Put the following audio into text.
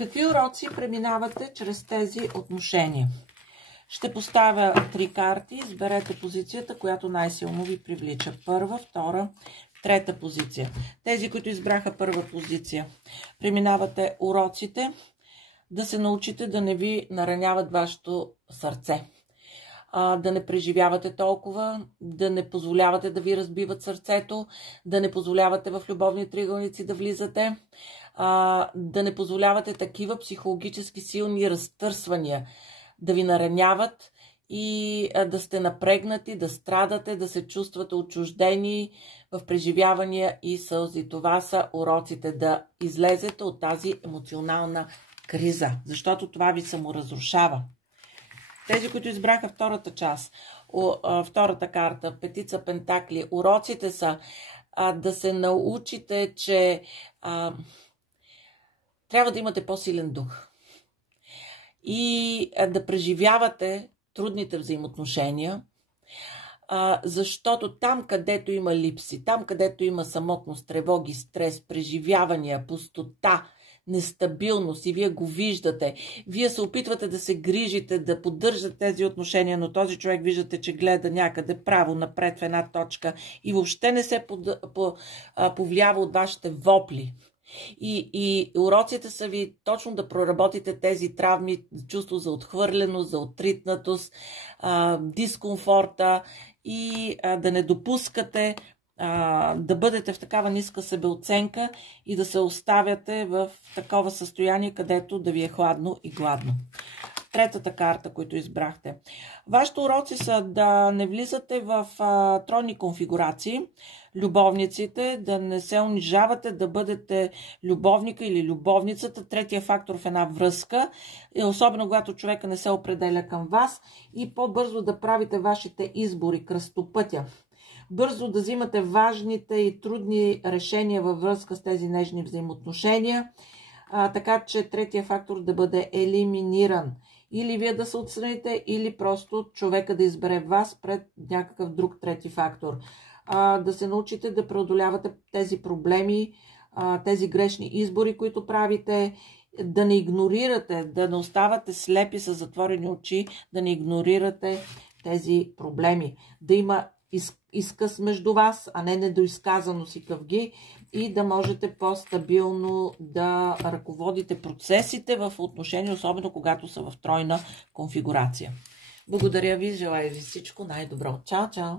Какви уроци преминавате чрез тези отношения? Ще поставя 3 карти. Изберете позицията, която най-силно ви привлича. Първа, втора, трета позиция. Тези, които избраха първа позиция, преминавате уроците да се научите да не ви нараняват вашето сърце. Да не преживявате толкова, да не позволявате да ви разбиват сърцето, да не позволявате в любовни триъгълници да влизате, да не позволявате такива психологически силни разтърсвания да ви нараняват и да сте напрегнати, да страдате, да се чувствате отчуждени в преживявания и сълзи. Това са уроците, да излезете от тази емоционална криза, защото това ви саморазрушава. Тези, които избраха втората част, втората карта, петица пентакли, уроците са да се научите, че трябва да имате по-силен дух и да преживявате трудните взаимоотношения, защото там, където има липси, там, където има самотност, тревоги, стрес, преживявания, пустота, нестабилност и вие го виждате, вие се опитвате да се грижите, да поддържате тези отношения, но този човек виждате, че гледа някъде право напред в една точка и въобще не се повлиява от вашите вопли. И уроците са ви точно да проработите тези травми, чувство за отхвърленост, за отритнатост, дискомфорта и да не допускате да бъдете в такава ниска себеоценка и да се оставяте в такова състояние, където да ви е хладно и гладно. Третата карта, която избрахте. Вашите уроци са да не влизате в тройни конфигурации, любовниците, да не се унижавате, да бъдете любовника или любовницата, третия фактор в една връзка, особено когато човека не се определя към вас, и по-бързо да правите вашите избори, кръстопътя. Бързо да взимате важните и трудни решения във връзка с тези нежни взаимоотношения, така че третия фактор да бъде елиминиран. Или вие да се отстраните, или просто човека да избере вас пред някакъв друг трети фактор. Да се научите да преодолявате тези проблеми, тези грешни избори, които правите, да не игнорирате, да не оставате слепи с затворени очи, да не игнорирате тези проблеми. Да има изказ между вас, а не недоизказано си къвги, и да можете по-стабилно да ръководите процесите в отношения, особено когато са в тройна конфигурация. Благодаря ви, желая ви всичко най-добро. Чао, чао!